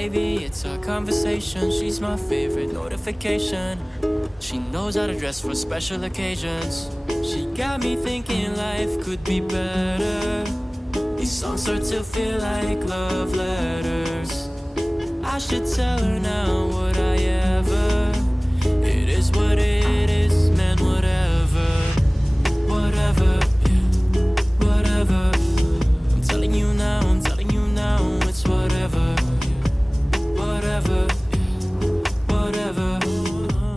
Maybe it's our conversation. She's my favorite notification. She knows how to dress for special occasions. She got me thinking life could be better. These songs start to feel like love letters. I should tell her now, would I ever? It is what it is, man, whatever. Whatever, yeah, whatever. I'm telling you now, it's whatever. Whatever, yeah, whatever.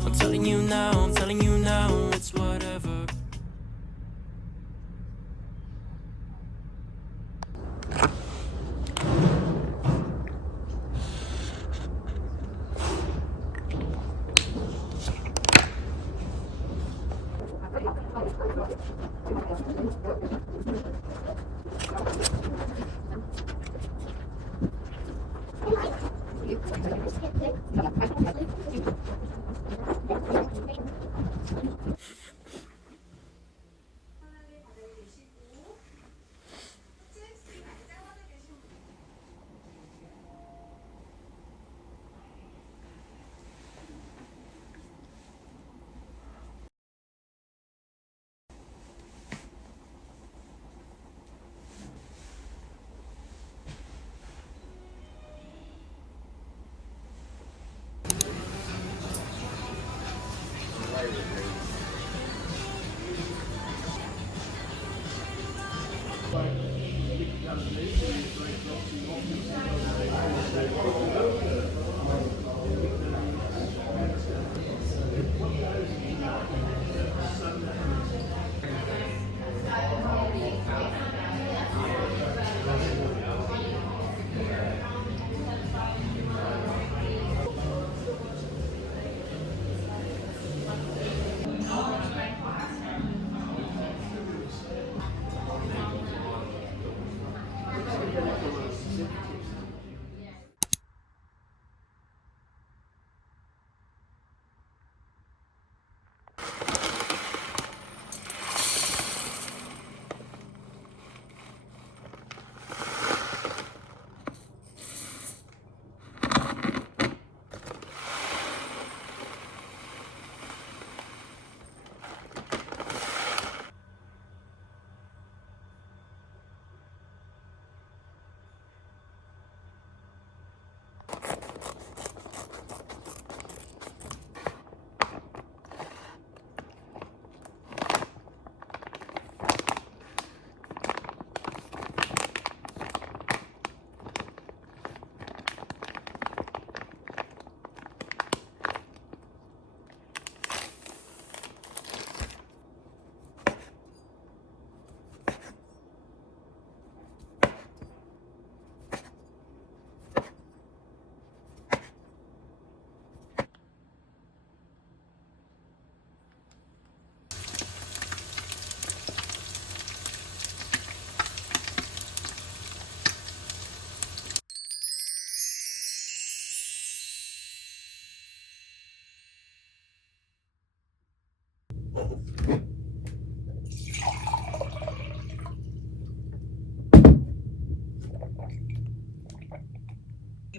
I'm telling you now, it's whatever.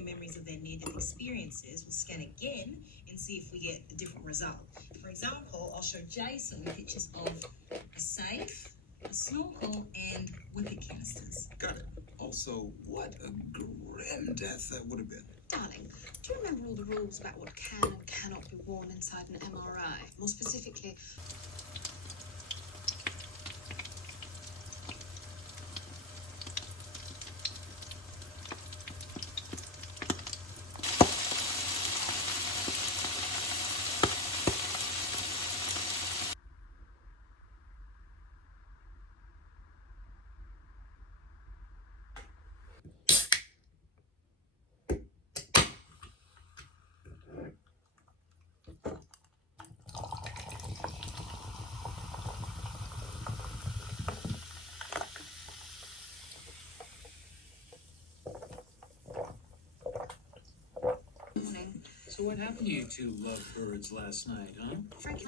Memories of their near-death experiences, we'll scan again and see if we get a different result. For example, I'll show Jason pictures of a safe, a snorkel, and whippet canisters. Got it. Also, what a grim death that would have been. Darling, do you remember all the rules about what can and cannot be worn inside an MRI? More specifically, So what happened to you two lovebirds last night, huh? Frankie.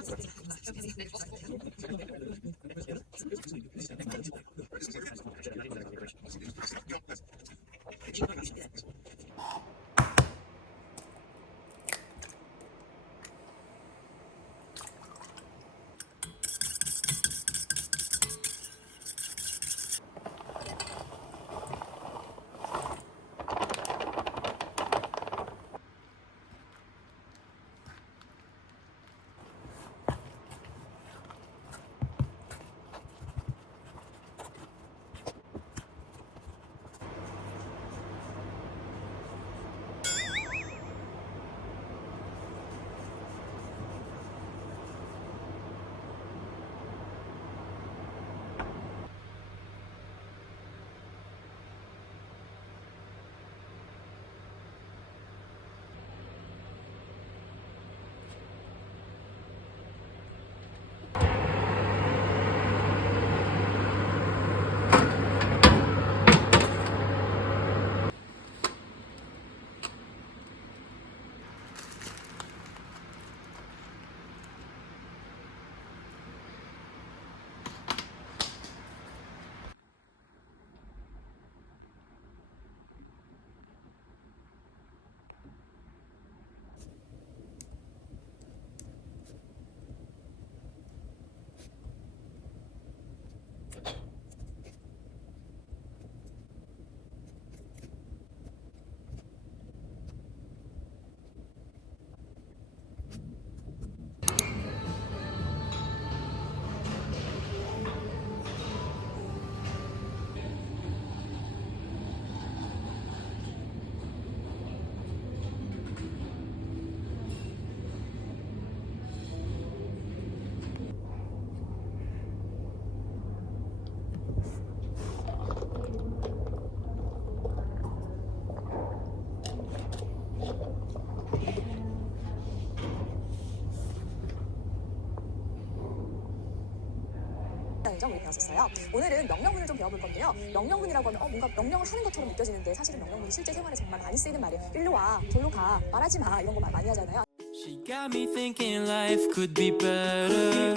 있다는 점 우리 배웠었어요. 오늘은 명령문을 좀 배워볼 건데요. 명령문이라고 하면 뭔가 명령을 하는 것처럼 느껴지는데 사실은 명령문이 실제 생활에 정말 많이 쓰이는 말이에요. 일로 와, 절로 가, 말하지 마 이런 거 많이 하잖아요. She got me thinking life could be better.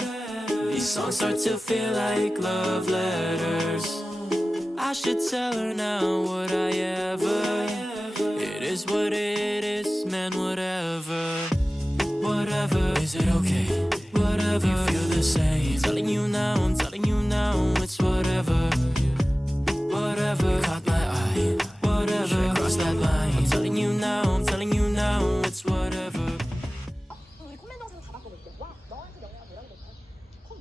These songs start to feel like love letters. I should tell her now, would I ever? It is what it is, man, whatever. Whatever, is it okay? Whatever, you feel the same. I'm telling you now, it's whatever. Whatever, caught my eye. Whatever, cross that line. I'm telling you now, it's whatever. 우리 콤 동사로 다 바꿔볼게요. 와, 너한테 명령을 뭐라고 될까요? 콤,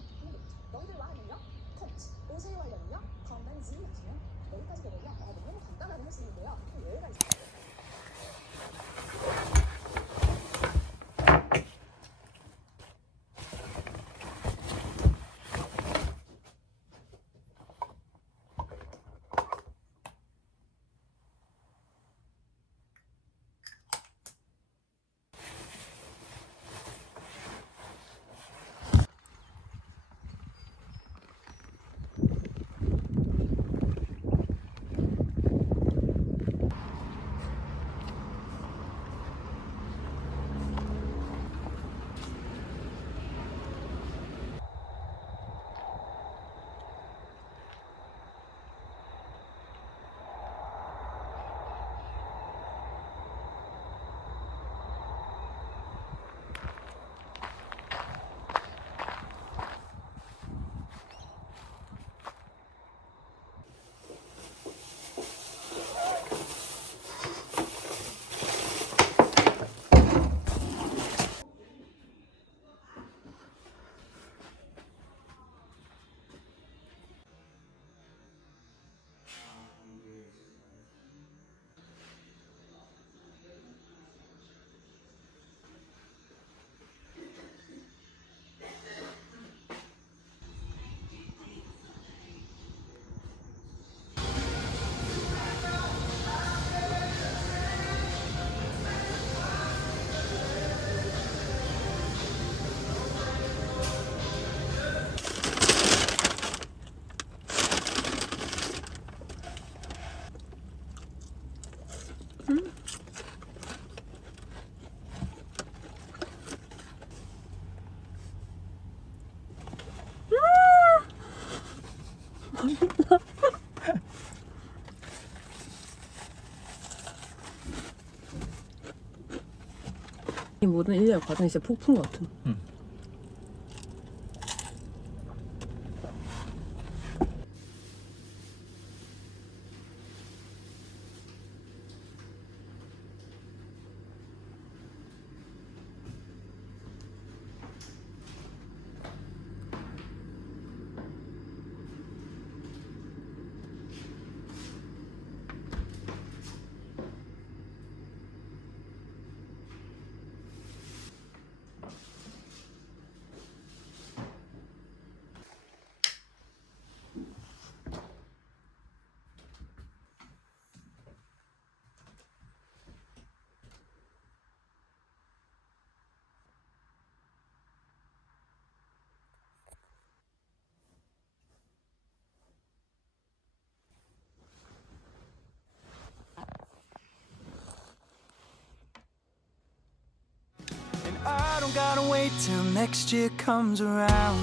너희들 와 하면요. 콤, 오세요 하려면요. 건반지 하시면 여기까지 되면요. 너무 간단하게 할 수 있는데요. 예외가 있어요. 이 모든 일련 과정이 진짜 폭풍 같은. I don't gotta wait till next year comes around.